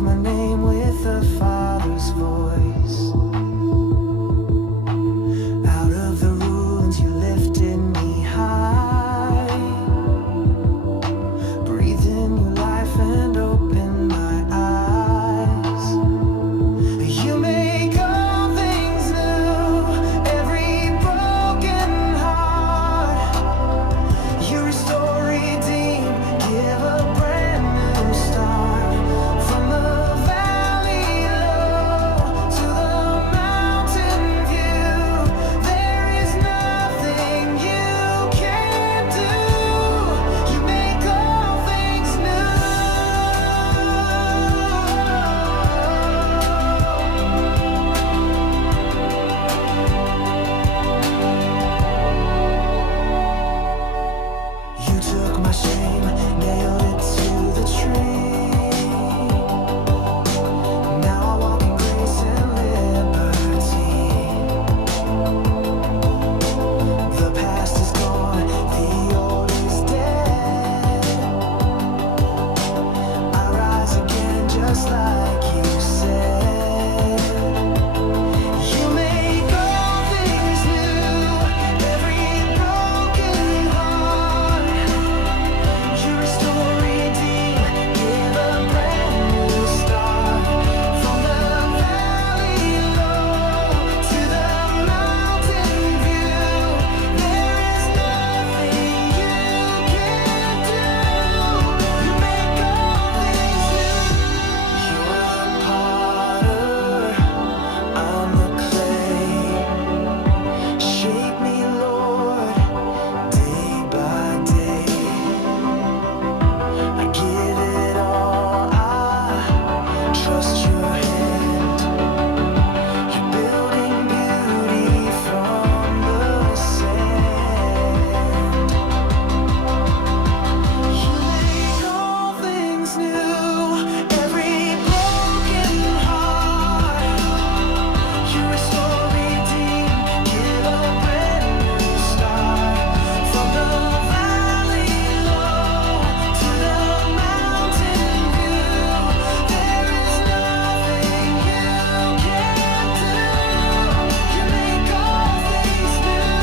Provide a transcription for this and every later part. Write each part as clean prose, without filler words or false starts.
my name with the Father's voice. Out of the ruins you lifted me high. Breathe in your life and open my eyes. You make all things new, every broken heart. You restore, redeem, give a brand new start. From the valley low to the mountain view, there is nothing you can't do. You make all things new. You took my shame, nailed it to the tree. Now I walk in grace and liberty. The past is gone, the old is dead. I rise again just like you said. You make all things new, every broken heart. You restore, redeem, give a brand new start. From the valley low to the mountain view, there is nothing you can't do. You make all things new. You're the potter, I'm the clay. Shape me, Lord, day by day. I give it all, I trust your hand. You're building beauty from the sand. You make all things new, every broken heart. You restore, redeem, give a brand new start. From the valley low to the mountain view, there is nothing you can't do. You make all things new.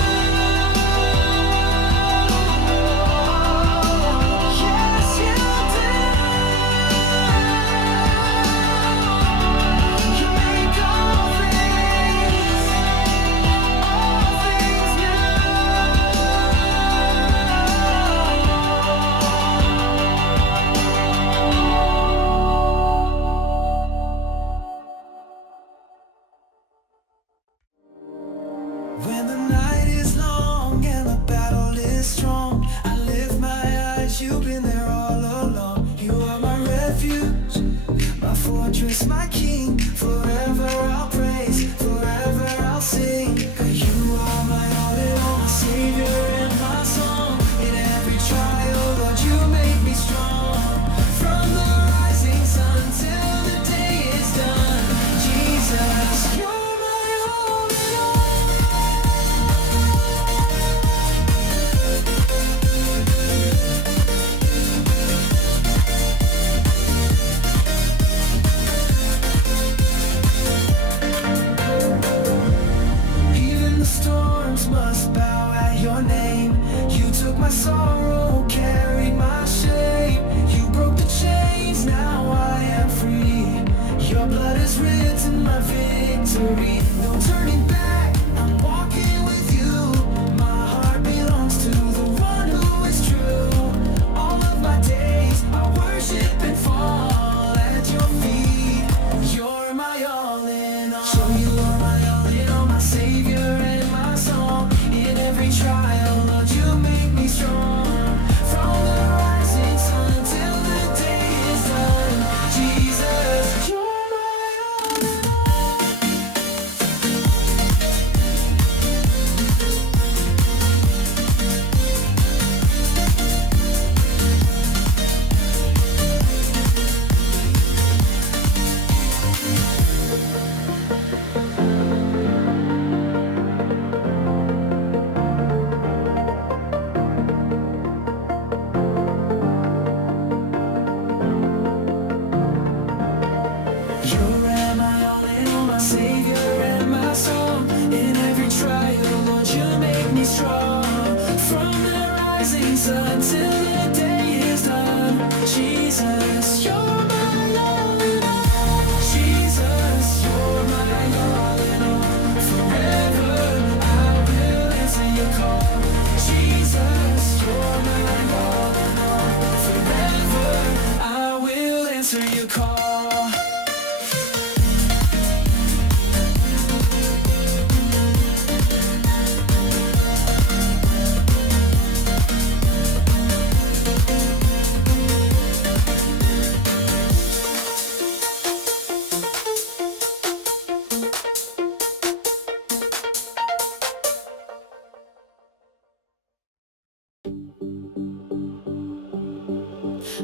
Yes, you do. You make all things When the night is long and the battle is strong, I lift my eyes, you've been there all along. You are my refuge, my fortress, my king. Forever I'll praise, forever I'll sing. You are my all in all, my savior and my song. In every trial, Lord, you make me strong. From the rising sun till the day is done, Jesus, you're my all in all. Even the storms must bow at your name. You took my sorrow, carried my shame. You broke the chains, now I am free. Your blood has written my victory. No turning back, I'm walking with you. My heart belongs to the one who is true. All of my days I worship and fall at your feet. You're my all in all. So you are my all in all, my savior and my song. In every trial, Lord, you make me strong. From the rising sun till the day is done, Jesus, you're my all in all. You are my all in all, my savior and my song. In every trial, Lord, you make me strong. From the rising sun till the day is done, Jesus, you're my all in all. Jesus, you're my all in all. Forever I will answer your call. Jesus, you're my all in all. Forever I will answer your call.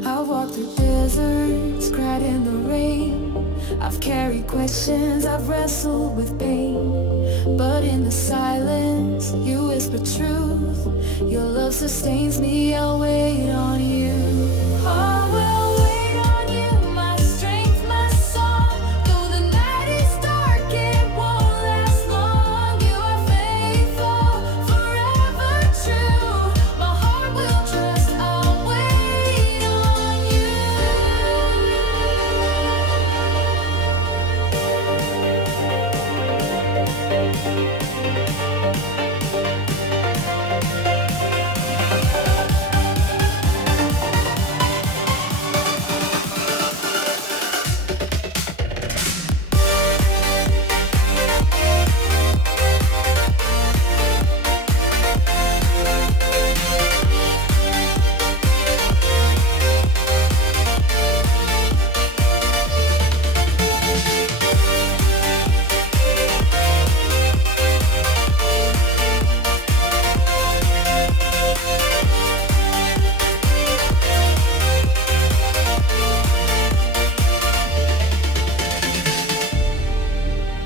I've walked through deserts, cried in the rain. I've carried questions, I've wrestled with pain. But in the silence, you whisper truth. Your love sustains me, I'll wait on you. I will wait on you, my strength, my song. Though the night is dark, it won't last long. You are faithful, forever true. My heart will trust, I'll wait on you.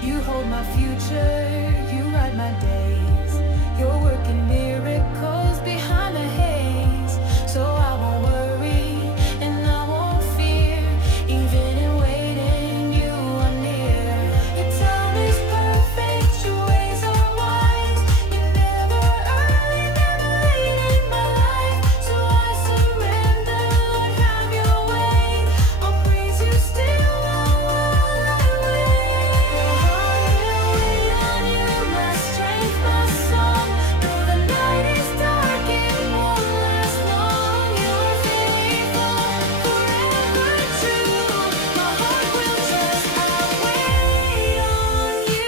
You hold my future, you write my days. You're working miracles behind the haze. So I won't worry and I won't fear. Even in waiting, you are near. Your time is perfect, your ways are wise. You're never early, never late in my life. So I surrender, Lord, have your way. I'll praise you still while I wait. My strength, my song. Though the night is dark, it won't last long. You're faithful, forever true. My heart will trust, I'll wait on you.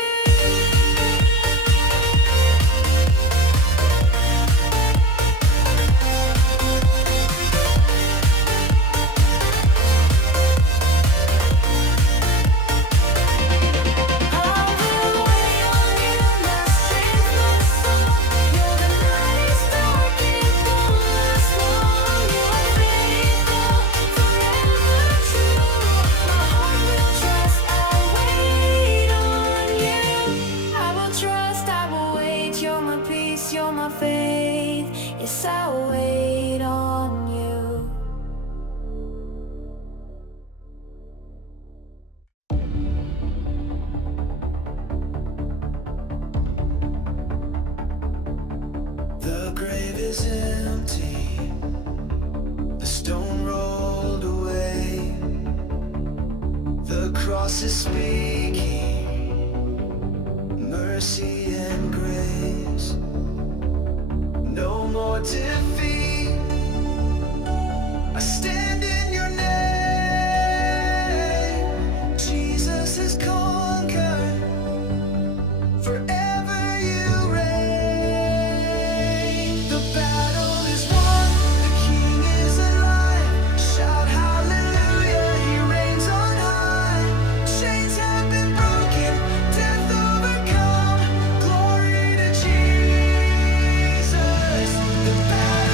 You're my faith, yes, I'll wait on you. The grave is empty, the stone rolled away. The cross is speaking mercy and grace. No more defeat, I stand in your name. Jesus has conquered, forever you reign. The battle is won, the King is alive. Shout hallelujah, he reigns on high. Chains have been broken, death overcome. Glory to Jesus. The battle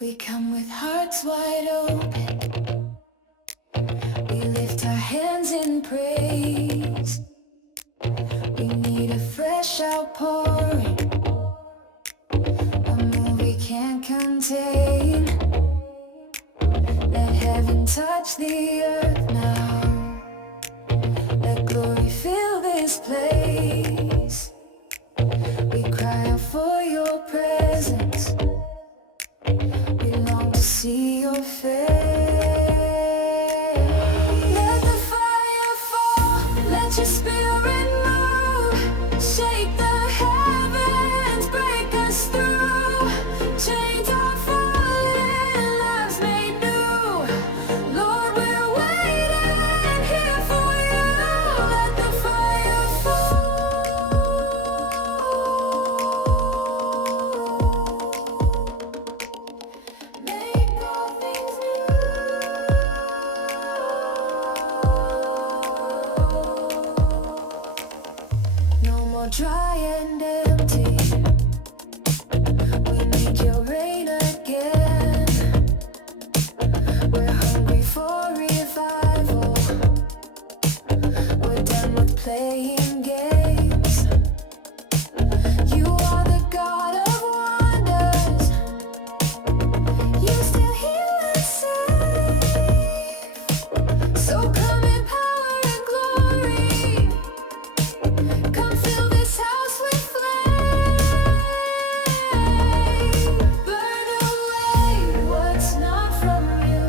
We come with hearts wide open. We lift our hands in praise. We need a fresh outpouring, a move we can't contain. Let heaven touch the earth now. Let glory fill this place. We cry out for your presence. We long to see your face. Let the fire fall, let your spirit move. Shake the heavens, break us through. Chains are falling, lives made new. Lord, we're waiting here for you. Let the fire fall. Make all things new. No more dry and empty. We need your rain again. We're hungry for revival. We're done with playing games. You are the God of wonders. You still heal and save. So come in power and glory. Come fill this house with flame. Burn away what's not from you.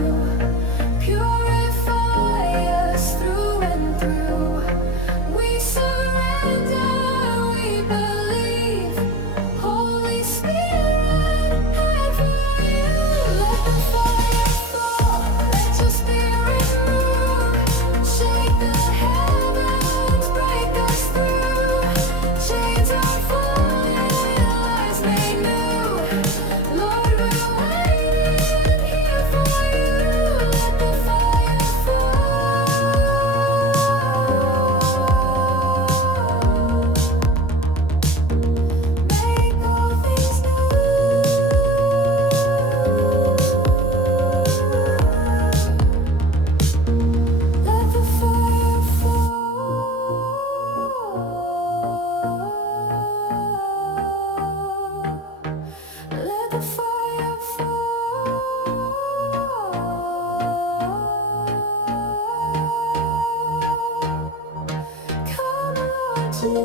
Purify us through and through. We surrender, we believe. Holy Spirit, head for you. Let the fire fall, let your spirit move. Shake the heavens, break us through. Chains are falling, lives made new. Lord, we're waiting here for you. Let the fire fall. Make all things new. Let the fire fall. Let the fire fall. Come, Lord Jesus,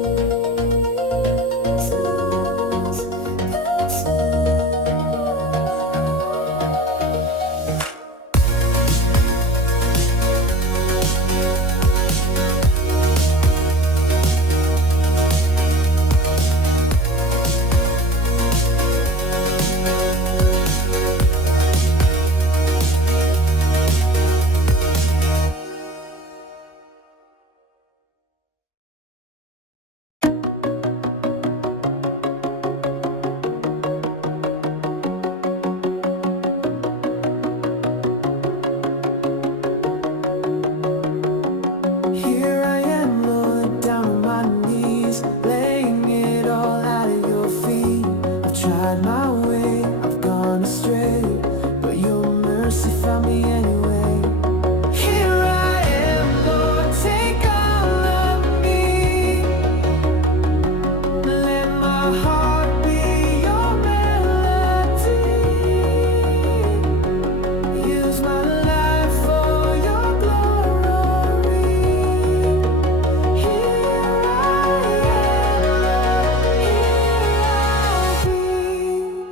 Here I am, Lord, down on my knees, laying it all at your feet. I've tried my way, I've gone astray, but your mercy found me anyway. Here I am, Lord, take all of me. Let my heart be your melody. Use my life for your glory. Here I am, Lord, here I be.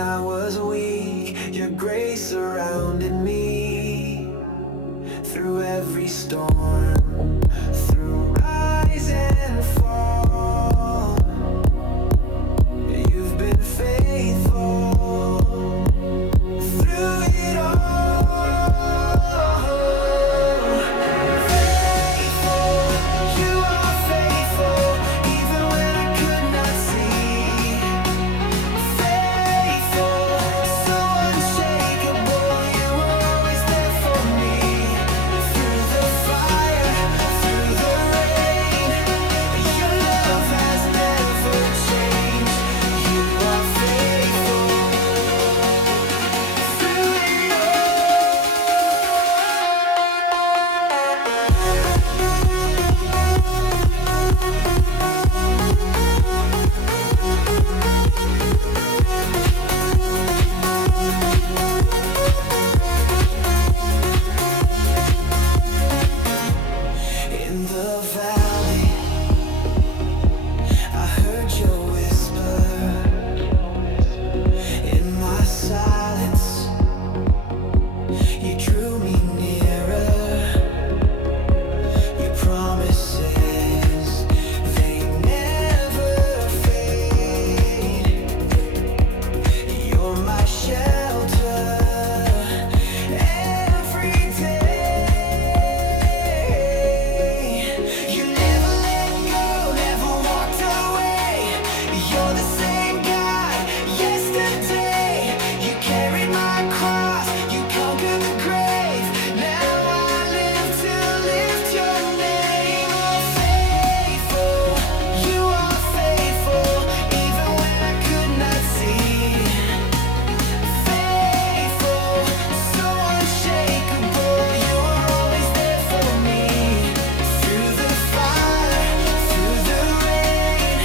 I was weak, your grace surrounded me. Through every storm, through rise and fall, you've been faithful. Through it all, faithful, you are faithful, even when I could not see. Faithful, so unshakable, you were always there for me. Through the fire, through the rain, your love has never changed. You are faithful. Through it in the valley, I heard your whisper. In my silence, you drew me nearer. Your promises, they never fade. You're my shelter every day. You never let go, never walked away. You're the same God yesterday. You carried my cross, you conquered the grave. Now I live to lift your name. Oh, faithful, you are faithful, even when I could not see. Faithful, so unshakable, you are always there for me. Through the fire, through the rain,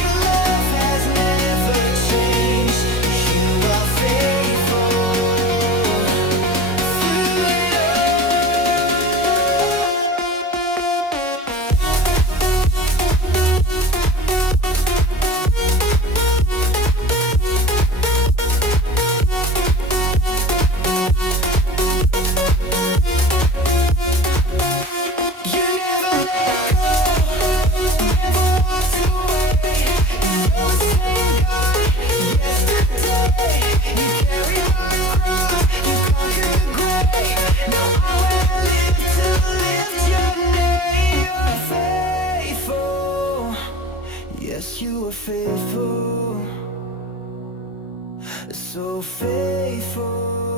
your love has never changed. You are faithful. Through it you never let go, never walked away. You're the same God yesterday. You carry my cross, you conquered the grave. Now I will live to lift your name. You're faithful, yes, you are faithful, so faithful.